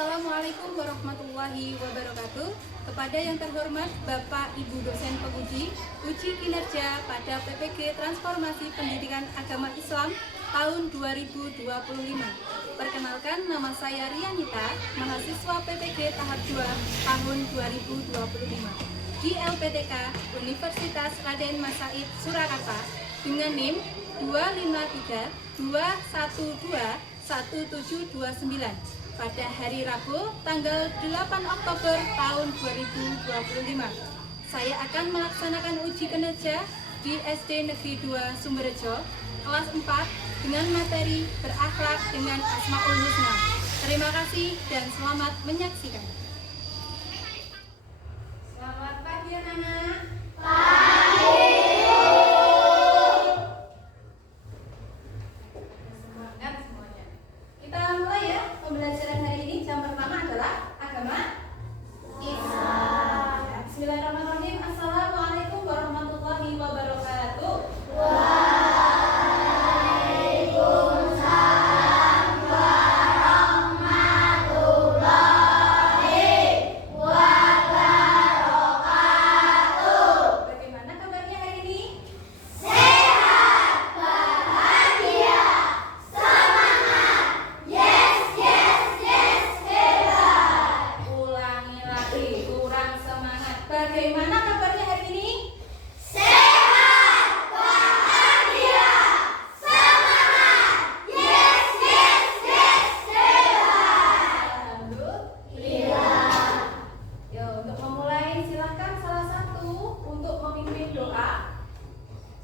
Assalamualaikum warahmatullahi wabarakatuh. Kepada yang terhormat Bapak Ibu dosen penguji uji kinerja pada PPG Transformasi Pendidikan Agama Islam tahun 2025. Perkenalkan, nama saya Rianita, mahasiswa PPG tahap 2 tahun 2025 di LPTK Universitas Raden Masaid Surakarta dengan NIM 25321211729 pada hari Rabu tanggal 8 Oktober tahun 2025. Saya akan melaksanakan uji kinerja di SD Negeri 2 Sumberjo kelas 4 dengan materi berakhlak dengan Asmaul Husna. Terima kasih dan selamat menyaksikan. Selamat pagi anak-anak. Semangat semuanya. Kita mulai ya pembelajaran hari ini. Jam pertama adalah agama Islam. Bismillahirrahmanirrahim. Assalamualaikum warahmatullahi wabarakatuh. Bagaimana kabarnya hari ini? Sehat, bahagia, semangat. Yes, yes, yes, sehat. Alhamdulillah. Yo, untuk memulai silakan salah satu untuk memimpin doa.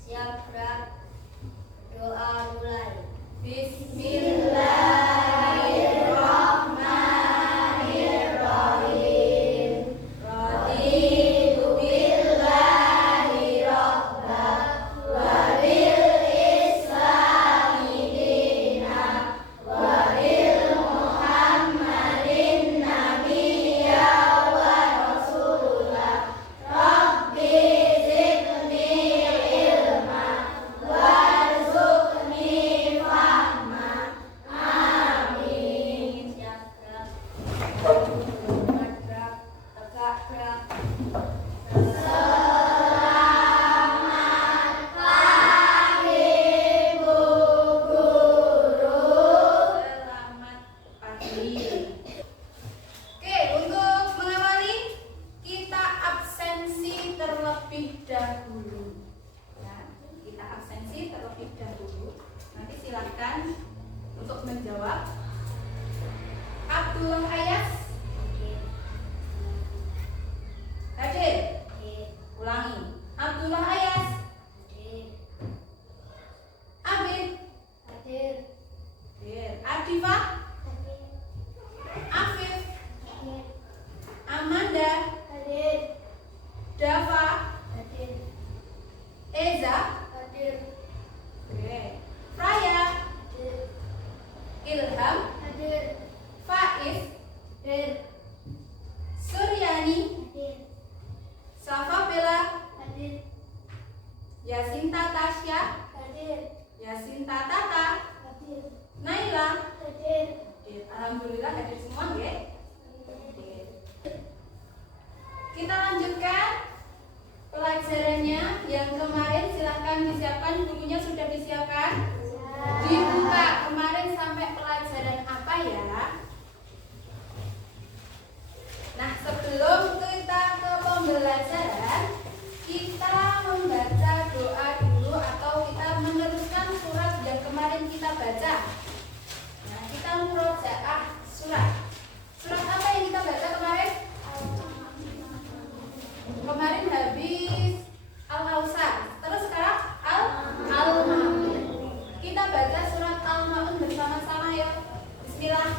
Siap, gerak. Doa mulai. Bismillah. Nanti silakan untuk menjawab. Abdullah Ayas hadir. Ulangi. Abdullah Ayas Abid hadir. Adifah Afif Amanda hadir. Dava hadir. Eza hadir. Fraya hadir. Ilham hadir. Faiz hadir. Suryani hadir. Safa Bella hadir. Yasinta Tasya hadir. Yasinta Tata hadir. Naila hadir. Alhamdulillah hadir semua ya. Kita lanjutkan pelajarannya yang kemarin. Silahkan disiapkan, bukunya sudah disiapkan. Dibuka kemarin sampai pelajaran apa ya? Nah, sebelum kita ke pembelajaran, kita membaca doa dulu atau kita meneruskan surat yang kemarin kita baca. Nah, kita murojaah surat. Surat apa yang kita baca kemarin? Kemarin habis Al-Kausar. Terus sekarang Al-Maun. Kita baca surat Al-Maun bersama-sama ya. Bismillah.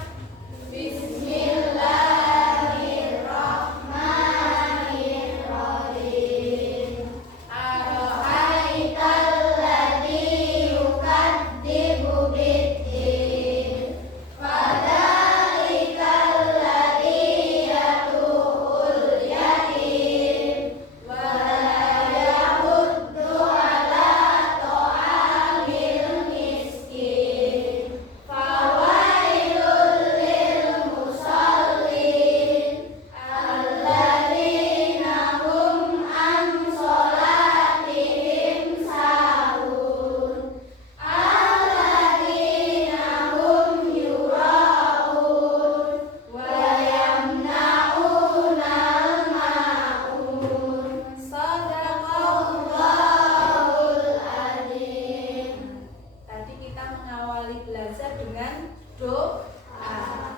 Bismillahirrahmanirrahim. Ara'aital ladzi yukadzibu bid-din. Fadzalikal ladzi yad'ul yatim wa la yahuddu ala ta'amil miskin. Fawailul lil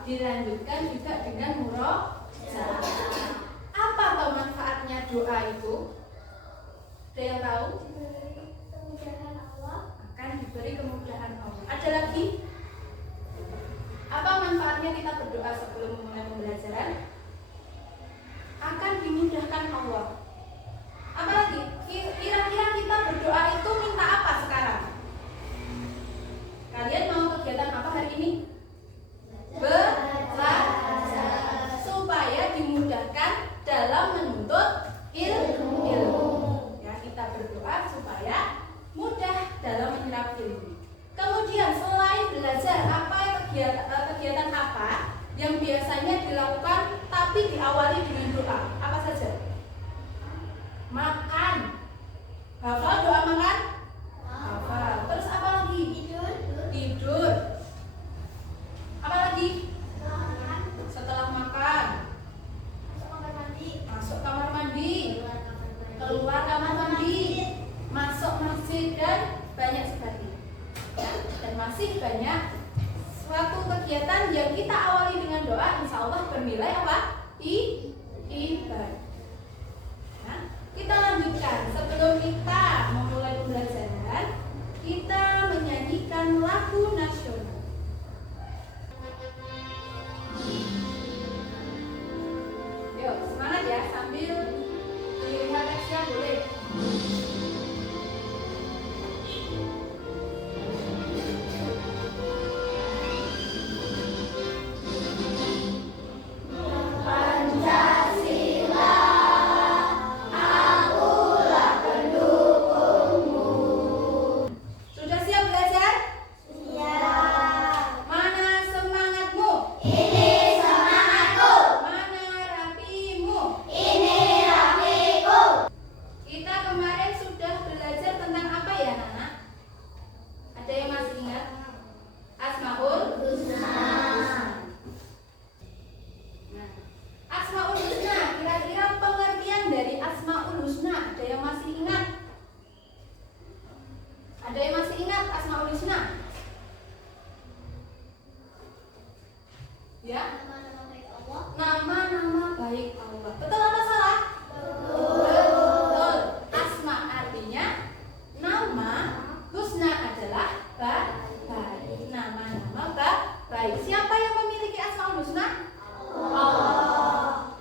Dilanjutkan juga dengan murojaah. Apa toh manfaatnya doa itu? Ada yang tahu? Kemudahan Allah. Akan diberi kemudahan Allah. Ada lagi? Apa manfaatnya kita berdoa sebelum memulai pembelajaran? Akan dimudahkan Allah. Apalagi? Kira-kira kita berdoa itu minta apa sekarang? Kalian mau kegiatan apa hari ini? Belajar. Supaya dimudahkan dalam menuntut ilmu. Ya, kita berdoa supaya mudah dalam menyerap ilmu. Kemudian selain belajar, kegiatan apa yang biasanya dilakukan tapi diawali dengan doa? Apa saja? Makan. Hafal doa makan? Hafal. Terus apa lagi? Tidur. Apa lagi? Setelah makan, masuk kamar mandi, keluar kamar mandi, masuk masjid dan banyak sebagainya. Ya, dan masih banyak suatu kegiatan yang kita awali dengan doa, insya Allah bernilai apa? Ibadah. Nah, kita lanjutkan. Sebelum kita memulai pembelajaran, kita menyanyikan lagu nasional. Yuk, semangat ya, sambil dilihat teksnya boleh. Sudah siap belajar? Mana semangatmu? Mana rapimu? Kita kemarin sudah belajar tentang apa ya, Nana? Ada yang masih ingat? Asmaul Husna. Nah, Asmaul Husna, kira-kira pengertian dari Asmaul Husna ada yang masih ingat? Ada yang masih ingat Asmaul Husna? Ya? Nama-nama baik Allah. Betul atau salah? Betul. Asma artinya nama, husna adalah baik. Nama-nama baik. Siapa yang memiliki Asmaul Husna? Allah.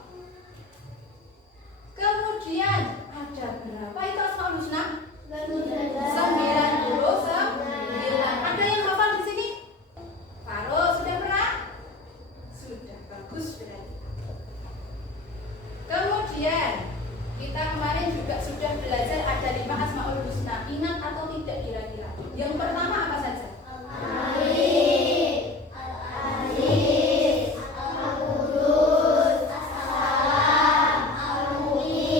Kemudian ada berapa itu Asmaul Husna? 99. Ada yang hafal di sini? Faro sudah pernah? Sudah, bagus berarti. Kemudian kita kemarin juga sudah belajar ada 5 Asmaul Husna. Ingat atau tidak kira-kira? Yang pertama apa saja?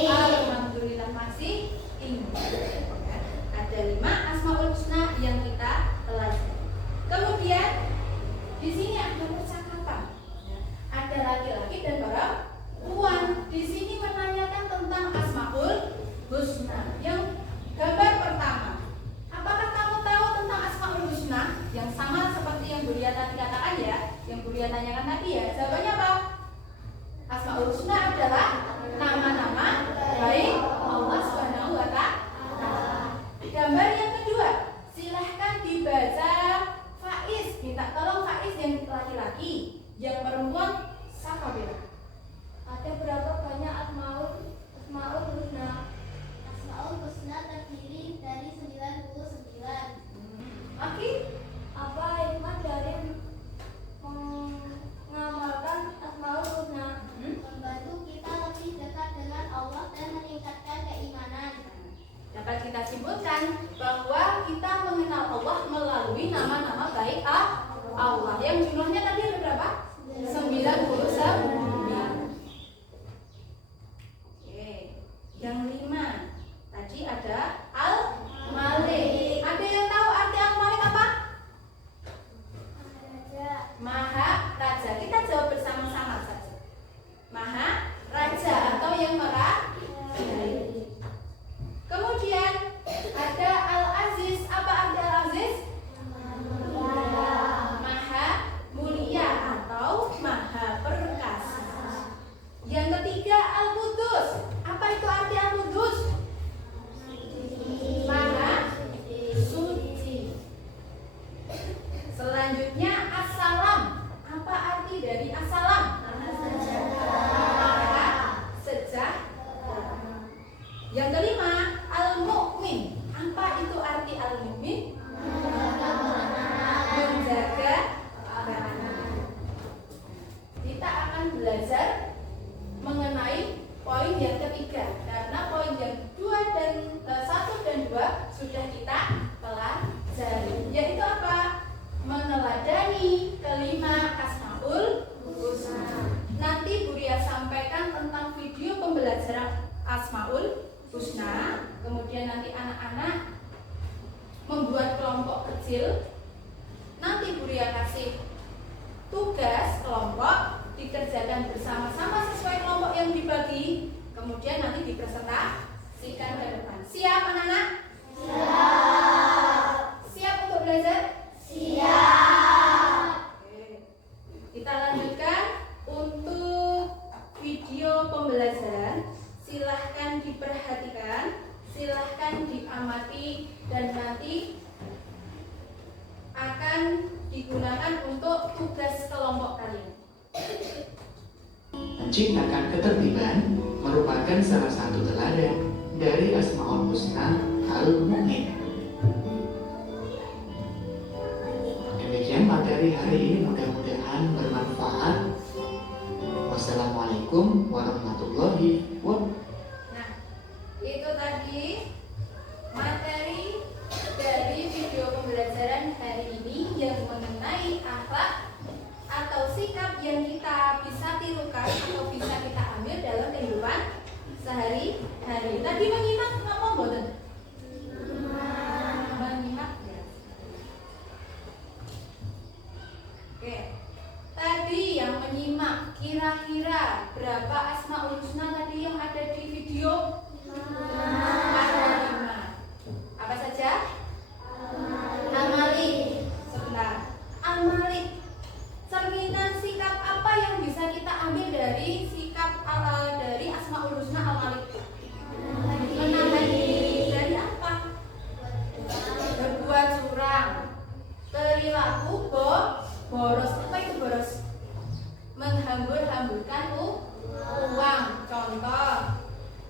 Alhamdulillah masih ingat. Ada 5 Asmaul Husna yang kita pelajari. Kemudian di sini ada percakapan. Ya, ada laki-laki dan perempuan. Di sini menanyakan tentang Asmaul Husna. Yang gambar pertama. Apakah kamu tahu tentang Asmaul Husna? Yang sama seperti yang Buria tadi katakan ya, yang Buria tanyakan tadi ya. Jawabannya apa? Asmaul Husna adalah nama-nama baik Allah Subhanahu wa Ta'ala. Gambar yang kedua, silahkan dibaca Faiz. Minta tolong Faiz yang laki-laki, yang perempuan Sakabira. Ada berapa banyak Asmaul Husna? Asmaul Husna terdiri dari 99. Oke. Apa hikmah dari mengamalkan Asmaul Husna? Membantu kita lebih dekat dengan Allah dan meningkatkan keimanan. Dapat kita simpulkan bahwa kita mengenal Allah melalui nama-nama baik Allah. Yang jumlahnya tadi ada berapa? 99. akan belajar mengenai poin yang ketiga, karena poin yang 1 dan 2 sudah kita pelajari, yaitu apa? Meneladani kelima asmaul husna. Nanti Bu Ria sampaikan tentang video pembelajaran asmaul husna. Kemudian nanti anak-anak membuat kelompok kecil. Nanti Bu Ria kasih tugas kelompok dikerjakan bersama-sama sesuai kelompok yang dibagi. Kemudian nanti dipresentasikan ke depan. Siap anak-anak? Siap. Siap untuk belajar? Siap. Oke. Kita lanjutkan untuk video pembelajaran. Silahkan diperhatikan, silahkan diamati, dan nanti akan digunakan untuk tugas kelompok kalian. Menciptakan ketertiban merupakan salah satu teladan dari Asmaul Husna Al-Mu'min. Demikian materi hari ini, mudah-mudahan bermanfaat. Wassalamualaikum warahmatullahi wabarakatuh. Nah, itu tadi materi dari video pembelajaran hari ini yang mengenai akhlak atau sikap yang kita bisa tirukan atau bisa kita ambil dalam kehidupan sehari-hari. Tadi menyimak ngomong boten? Menyimak ya. Oke. Tadi yang menyimak kira-kira berapa asmaul husna tadi yang ada di video? Ada 5. Apa saja? Al-Malik. Sebentar. Al-Malik. Cerminan sikap apa yang bisa kita ambil dari sikap dari asmaul husna Al-Malik? Menahan diri dari apa? Berbuat curang, perilaku boros. Apa itu boros? Menghambur-hamburkan uang. Contoh,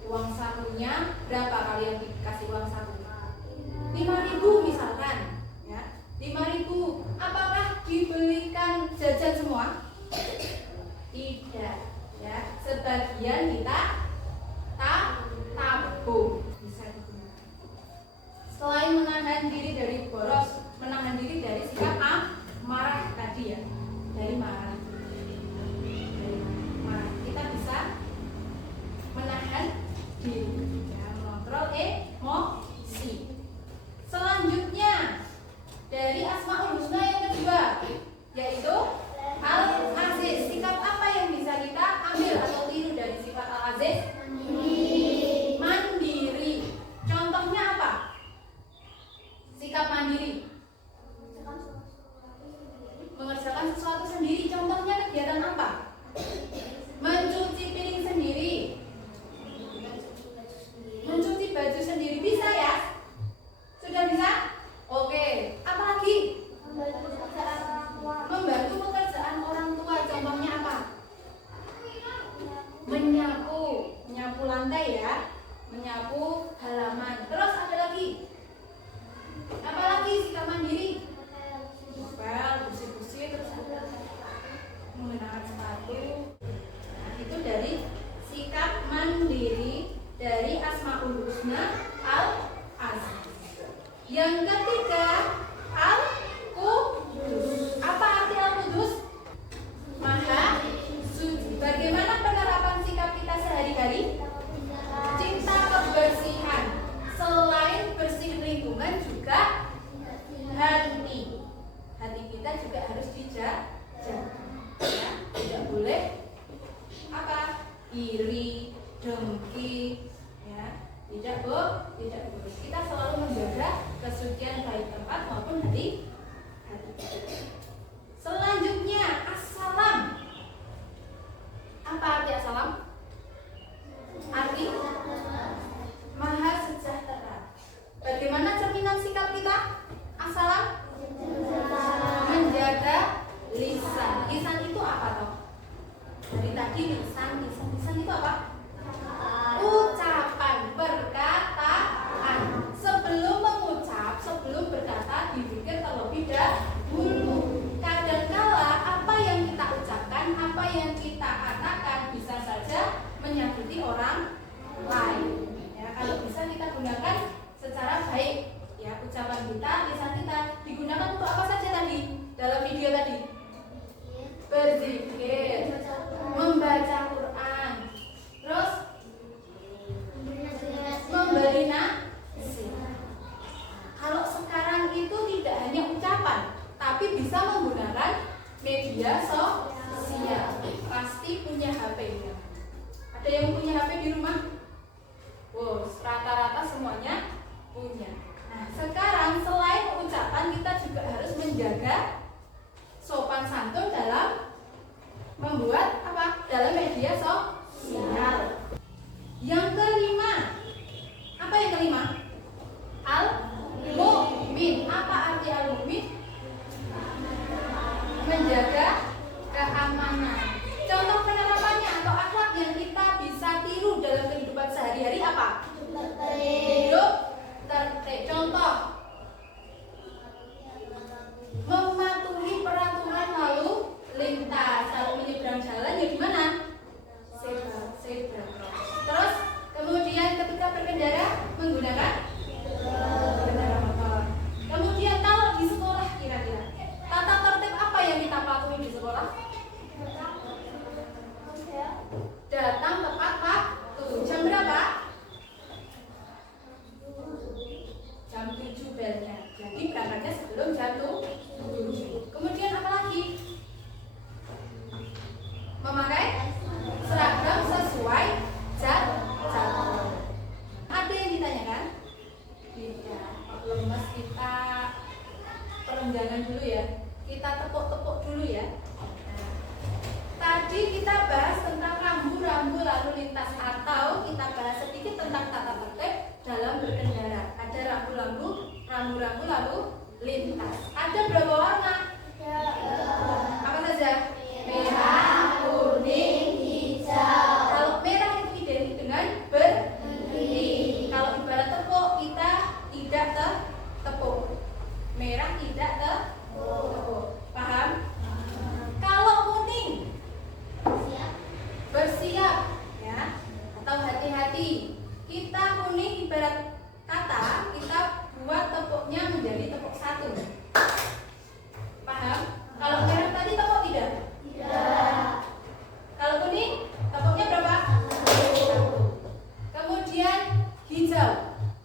uang sakunya berapa kalian dikasih uang saku? 5.000 misalkan, ya. 5.000. Apakah dibelikan jajan semua? Tidak, ya. Sebagian kita tabung, bisa digunakan. Selain menahan diri dari boros, menahan diri dari sikap marah tadi ya, dari marah. Kita bisa menahan diri, ya, mengontrol emosi. Selanjutnya dari asmaul husna yang kedua, yaitu Al-Aziz. Sikap apa yang bisa kita ambil atau tiru dari sifat Al-Aziz? Mandiri. Contohnya apa? Sikap mandiri. Mengerjakan sesuatu sendiri. Contohnya kegiatan apa? Mencuci piring sendiri, mencuci baju sendiri. Bisa ya? Sudah bisa? Oke. Apalagi? Membantu pekerjaan orang tua. Contohnya apa? Menyapu lantai ya, menyapu halaman. Terus ada lagi? Apalagi sikap mandiri? Ngepel, bersih-bersih, terus ada mengenakan sepatu. Nah, itu dari sikap mandiri dari asmaul husna Al-Aziz. Yang ketiga, Al-Qudus. Apa arti Al-Qudus? Maha suci. Bagaimana penerapan sikap kita sehari-hari? Cinta kebersihan. Selain bersih lingkungan, juga hati. Hati kita juga harus dijaga. Ya, tidak boleh apa? Iri, dengki, ya. Tidak boleh. Kita selalu menjaga kesucian baik tempat maupun hati. Selanjutnya, assalam. Apa arti assalam? Arti maha sejahtera. Bagaimana cerminan sikap kita? Assalam? Menjaga lisan. Lisan itu apa toh? Dari tadi lisan itu apa? Ucapan, perkataan. Sebelum mengucap, sebelum berkata, dipikir terlebih dahulu. Kadangkala apa yang kita ucapkan, apa yang kita menyakiti orang lain. Ya, kalau bisa kita gunakan secara baik. Ya, ucapan kita, lisan kita digunakan untuk apa saja tadi dalam video tadi? Berzikir, membaca Quran, terus memberi nasihat. Kalau sekarang itu tidak hanya ucapan, tapi bisa menggunakan media sosial. Pasti punya HP ya. Ada yang punya HP di rumah? Wow, rata-rata semuanya punya. Nah, sekarang selain ucapan kita juga harus menjaga sopan santun dalam membuat apa? Dalam media sosial. Yang kelima, apa yang kelima? Al-mu'min. Apa arti al-mu'min? Menjaga keamanan. Contoh penerapannya atau akhlak yang kita bisa tiru dalam kehidupan sehari-hari apa? Hidup tertib. Contoh, mematuhi peraturan lalu lintas. Kalau menyeberang jalan ya gimana? Zebra. Terus kemudian ketika berkendara menggunakan kendaraan motor. Kemudian kalau di sekolah kira-kira tata tertib apa yang kita patuhi di sekolah? Datang tepat waktu. Jam berapa? Jam 7 belnya. Jadi berangkatnya sebelum jam 7. Kemudian apa lagi? Memakai seragam sesuai jadwal. Ada yang ditanyakan? Tidak. Lemes kita perenggangan dulu ya. Kita tepuk-tepuk dulu ya. Nah, tadi kita bahas tentang rambu-rambu lalu lintas atau kita bahas sedikit tentang tata tertib dalam berkendara. Ada rambu-rambu lalu lintas. Ada berapa warna? Apa saja? Merah, kuning, hijau. Kalau merah itu identik dengan berhenti. Kalau ibarat tepuk kita tidak tepuk. Merah tidak tepuk. Paham? Kalau kuning bersiap ya atau hati-hati. Kita kuning ibarat kata kita buat tepuknya menjadi tepuk satu. Paham? Kalau merah tadi tepuk tidak? Tidak. Kalau kuning tepuknya berapa? Satu. Kemudian hijau.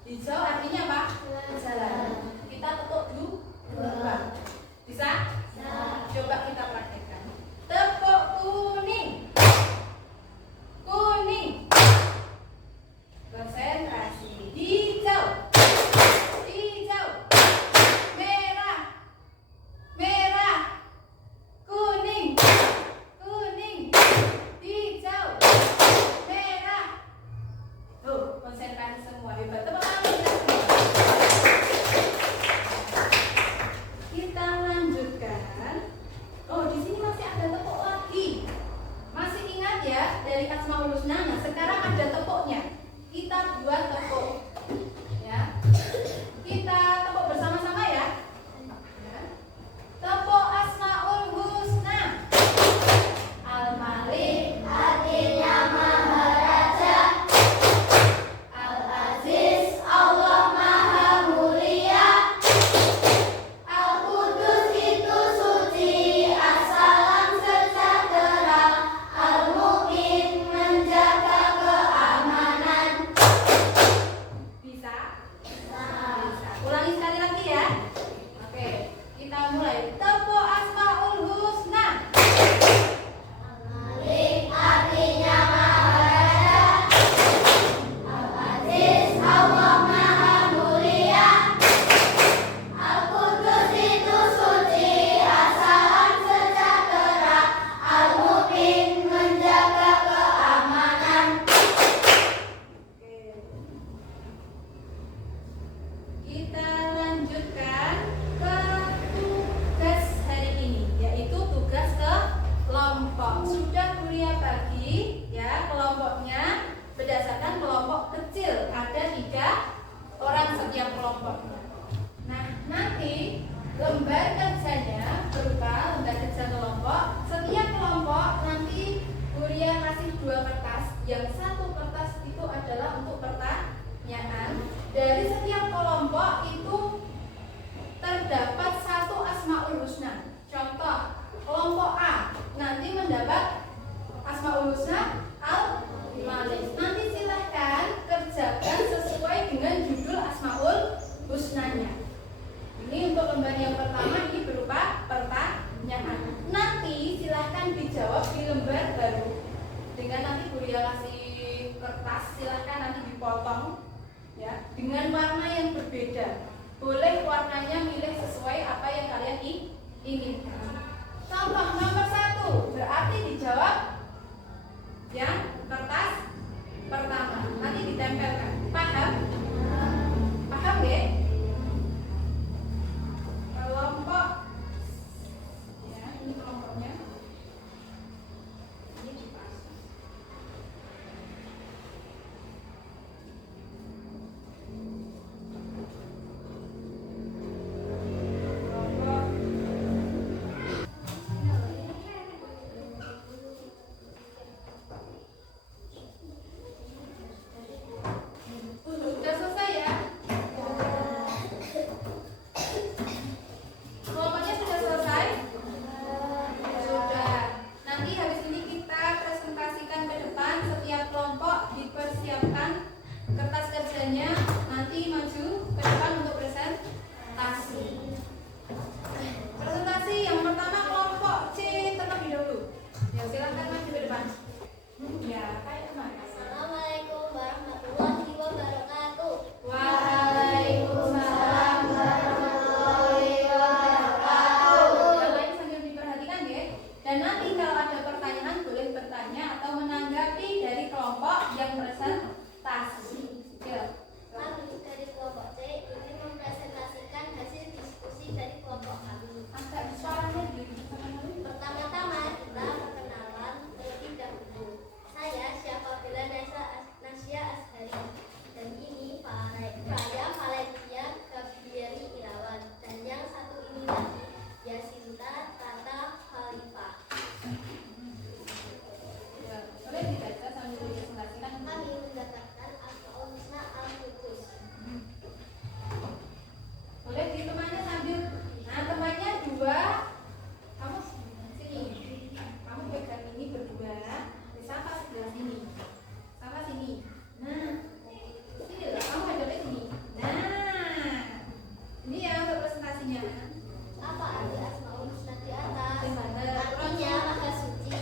Hijau artinya apa? Jalan. Kita tepuk dua. Bisa? Coba kita praktekkan. Tepuk kuning. Kuning. Konsentrasi. Hijau. Hijau. Merah. Merah. Kuning. Kuning. Hijau. Merah. Tuh, konsentrasi semua. Hebat. Tepuk tangan kita semua. Kita lanjutkan. Oh, di sini masih ada tepuk lagi. Masih ingat ya dari Asmaul Husna? Nah, sekarang ada tepuknya. Kita buat tepuk. Ya. Kita tepuk bersama-sama ya. Ya. Tepuk Asmaul Husna. Al-Malik artinya Maharaja. Al-Aziz Allah Maha Mulia. Al-Qudus itu suci, As-Salam sejahtera, Al-Mu'min menjaga keamanan. Bisa? Bisa. Ulangi sekali lagi ya. Oke, kita mulai. Tepuk Asmaul Husna. Al-Malik artinya Maharaja. Al-Aziz Allah Maha Mulia. Al-Qudus itu suci, As-Salam sejahtera, Al-Mu'min menjaga keamanan. Kita lanjutkan ke tugas hari ini, yaitu tugas kelompok. Sudah kuliah pagi ya, kelompoknya berdasarkan kelompok kecil. Ada 3 orang setiap kelompoknya. Nah, nanti lembar kerjanya berupa lembar kerja kelompok. Setiap kelompok nanti kuliah kasih 2 kertas. yang satu kertas itu adalah untuk pertanyaan. Dari setiap kelompok itu terdapat satu Asmaul Husna. Contoh, kelompok A nanti mendapat Asmaul Husna Al-Malik. Nanti silahkan kerjakan sesuai dengan judul Asmaul Husnanya. Ini untuk lembar yang pertama, ini berupa pertanyaan. Nanti silahkan dijawab di lembar baru. Dengan nanti Bu Ria kasih kertas, silahkan nanti dipotong ya dengan warna yang berbeda. Boleh warnanya milih sesuai apa yang kalian inginkan. Contoh nomor 1 berarti dijawab yang kertas pertama. Nanti ditempelkan. Paham? Paham ya? Kelompok ya, ini kelompoknya. Ini dipasang. Kelompok sudah selesai ya? Kelompoknya sudah selesai? Sudah. Nanti habis ini kita presentasikan ke depan. Setiap kelompok dipersiapkan kertas kerjanya. Nanti maju ke depan untuk presentasi. Presentasi yang pertama kelompok C terlebih dahulu. Ya silahkan maju ke depan. Ya kayak kemarin. Assalamualaikum warahmatullahi wabarakatuh. Waalaikumsalam warahmatullahi wabarakatuh. Yang lain sambil diperhatikan ya. Dan nanti kalau ada pertanyaan boleh bertanya atau menanggapi dari kelompok yang presentasi. Ya. Kami dari kelompok C ingin mempresentasikan hasil diskusi dari kelompok kami. Agak suaranya di Pertama-tama kita perkenalan terlebih dahulu. Saya Syafabila Nasya Ashari dan ini saya Valencia Gabrieli Irawan dan yang satu ini lagi Yasinta Tata Khalifah. Ya, boleh dibaca sambil dipresentasikan. Kami mendapatkan Asmaul Husna Al-Qudus. Boleh ditemani sambil. Nah, temannya dua. Kamu sini. Kamu pegang ini berdua. Sama sebelah sini. Sama sini. Nah, sini loh. Kamu hadapnya sini. Nah, ini ya untuk presentasinya. Apa arti Asmaul Husna di atas? Gimana? Artinya Maha Suci.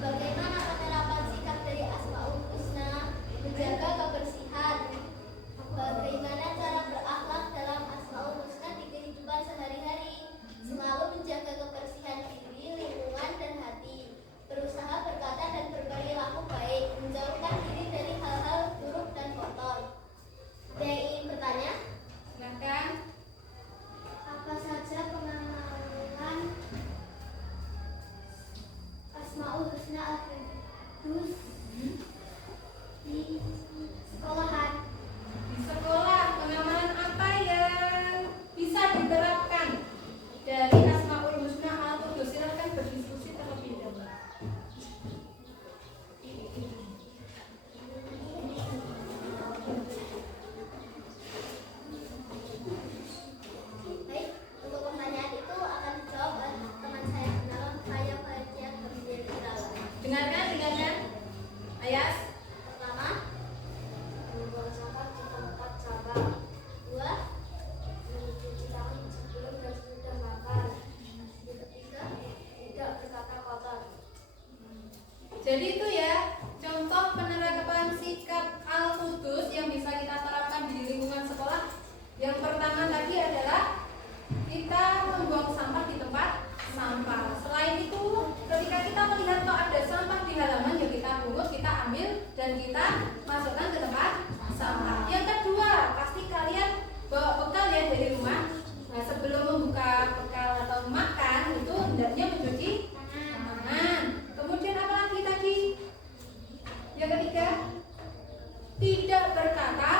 Bagaimana penerapan sikap dari Asmaul Husna? Menjaga kebersihan. Bagaimana cara berakhlak dalam Asmaul Husna di kehidupan sehari-hari? Selalu menjaga kebersihan diri, lingkungan, dan hati. Berusaha berkata dan berperilaku baik. Menjauhkan diri dari hal-hal buruk dan kotor. Ada yang ingin bertanya? Silahkan. Apa saja pengenalan Asmaul Husna Al-Qudus di sekolahan? Di sekolah pengamalan apa yang bisa diterapkan dari Asmaul Husna Al-Qudus? Silakan berdiskusi terlebih dahulu. Baik, untuk pertanyaan itu akan dijawab oleh teman saya kenalan saya Valencia Gabrieli Irawan. Dengarkan. Ayas. Pertama, membuang sampah di tempat sampah. Dua, mencuci tangan sebelum dan sesudah makan. Yang ketiga, tidak berkata kotor. Jadi itu ya contoh penerapan sikap Al-Qudus yang bisa kita terapkan di lingkungan sekolah. Yang pertama tadi adalah kita membuang sampah di tempat sampah. Selain itu, ketika kita melihat kok ada sampah di halaman, ya kita pungut, kita ambil dan kita masukkan ke tempat sampah. Yang kedua, pasti kalian bawa bekal ya dari rumah. Nah, sebelum membuka bekal atau makan itu hendaknya mencuci tangan. Kemudian apa lagi tadi? Yang ketiga, tidak berkata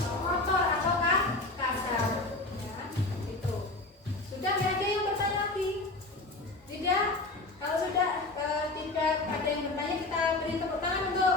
kotor atau kasar. Ya, itu. Sudah nggak ada yang bertanya lagi? Tidak? Kalau sudah tidak ada yang bertanya, kita beri tepuk tangan untuk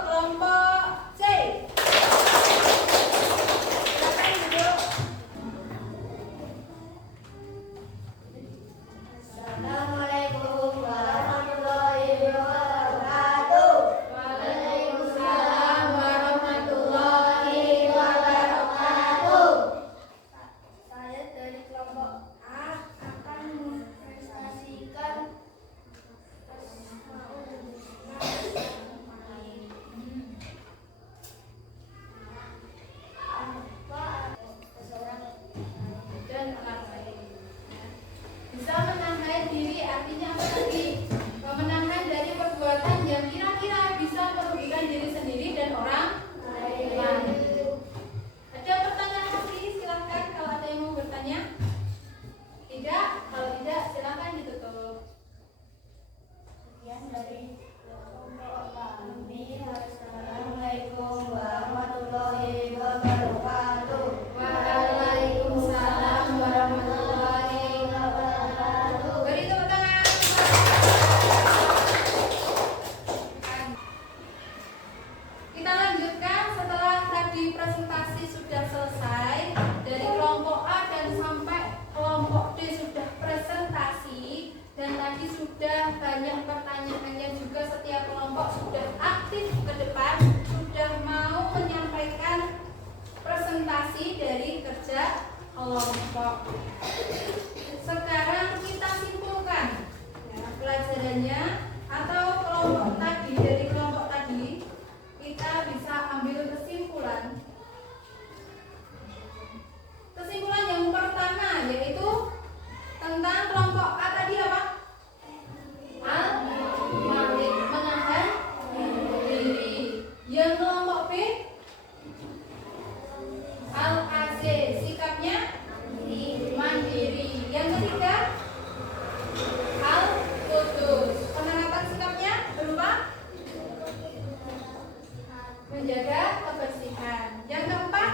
kelompok. Sekarang kita simpulkan ya, pelajarannya atau kelompok tadi. Dari kelompok tadi kita bisa ambil kesimpulan. Kesimpulan yang pertama yaitu tentang kelompok A tadi apa? Al-Malik, menahan diri. Yang kelompok B Al-Az, sikapnya mandiri. Yang ketiga Al-Qudus, penerapan sikapnya berupa menjaga kebersihan. Yang keempat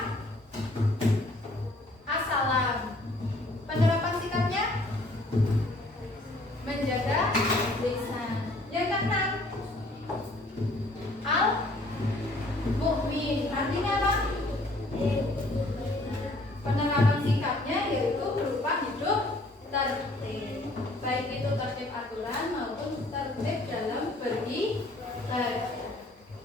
As-Salam, penerapan sikapnya menjaga lisan. Yang keenam Al-Mu'min, artinya apa? Penerapan sikapnya yaitu berupa hidup tertib, baik itu tertib aturan maupun tertib dalam beribadah.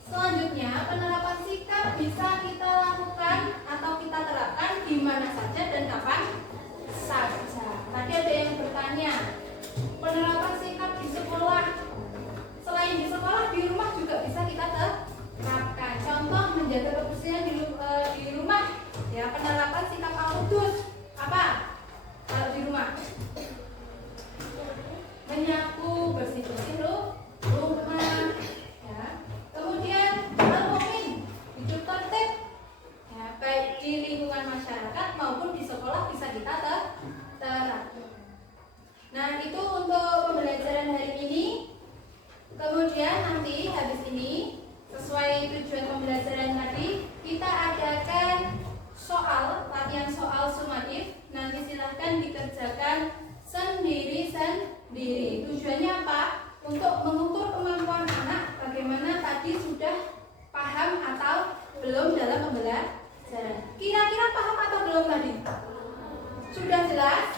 Selanjutnya, penerapan sikap bisa kita lakukan atau kita terapkan di mana saja dan kapan saja. Tadi ada yang bertanya, penerapan sikap di sekolah, selain di sekolah, di rumah juga bisa kita terapkan. Contoh menjaga kebersihan di rumah, ya, penerapan sikap Al-Qudus apa? Kalau di rumah menyapu, bersih-bersih rumah, ya. Kemudian Al-Mu'min, hidup tertib, ya, baik di lingkungan masyarakat maupun di sekolah bisa kita terapkan. Nah, itu untuk pembelajaran hari ini. Kemudian nanti habis ini sesuai tujuan pembelajaran tadi, kita adakan latihan soal sumatif. Nanti silahkan dikerjakan sendiri-sendiri. Tujuannya apa? Untuk mengukur kemampuan anak bagaimana tadi sudah paham atau belum dalam pembelajaran. Kira-kira paham atau belum tadi? Sudah jelas?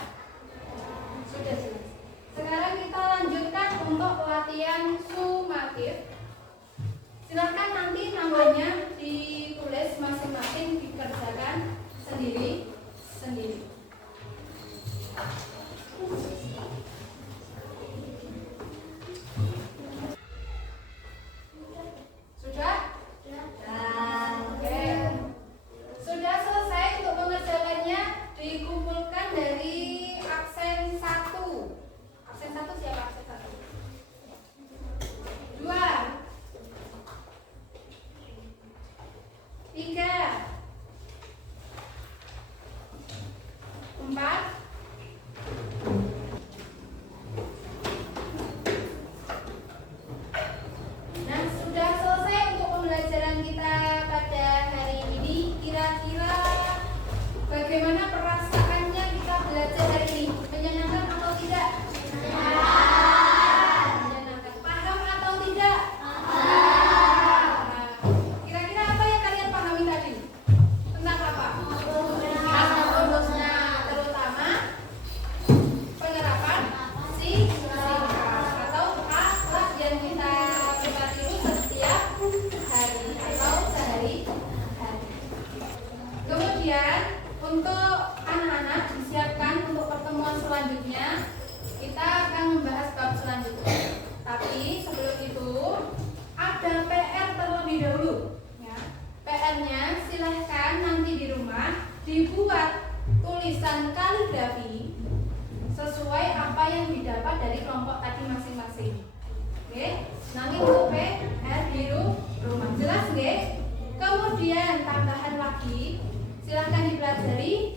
Sudah jelas. Sekarang kita lanjutkan untuk latihan sumatif. Silakan nanti namanya ditulis masing-masing, dikerjakan sendiri-sendiri. Sudah? Oke. Sudah selesai untuk mengerjakannya, dikumpulkan dari absen 1. Absen 1 siapa absen 1? 2, 3, 4, 5. Sudah selesai untuk pembelajaran kita pada hari ini. Kira-kira bagaimana perasaannya kita belajar hari ini? Menyenangkan atau tidak? Menyenangkan. Paham atau tidak? Kira-kira apa yang kalian pahami tadi? Tentang apa? Asal-usulnya, terutama penerapan sikap atau akhlak yang kita tiru setiap hari atau sehari-hari. Kemudian untuk anak-anak disiapkan untuk pertemuan selanjutnya, kita akan membahas bab selanjutnya. Tapi sebelum itu ada PR terlebih dahulu, ya. PR-nya silahkan nanti di rumah dibuat tulisan kaligrafi sesuai apa yang didapat dari kelompok tadi masing-masing. Oke, nanti untuk PR di rumah, jelas nggih? Kemudian tambahan lagi, silahkan dipelajari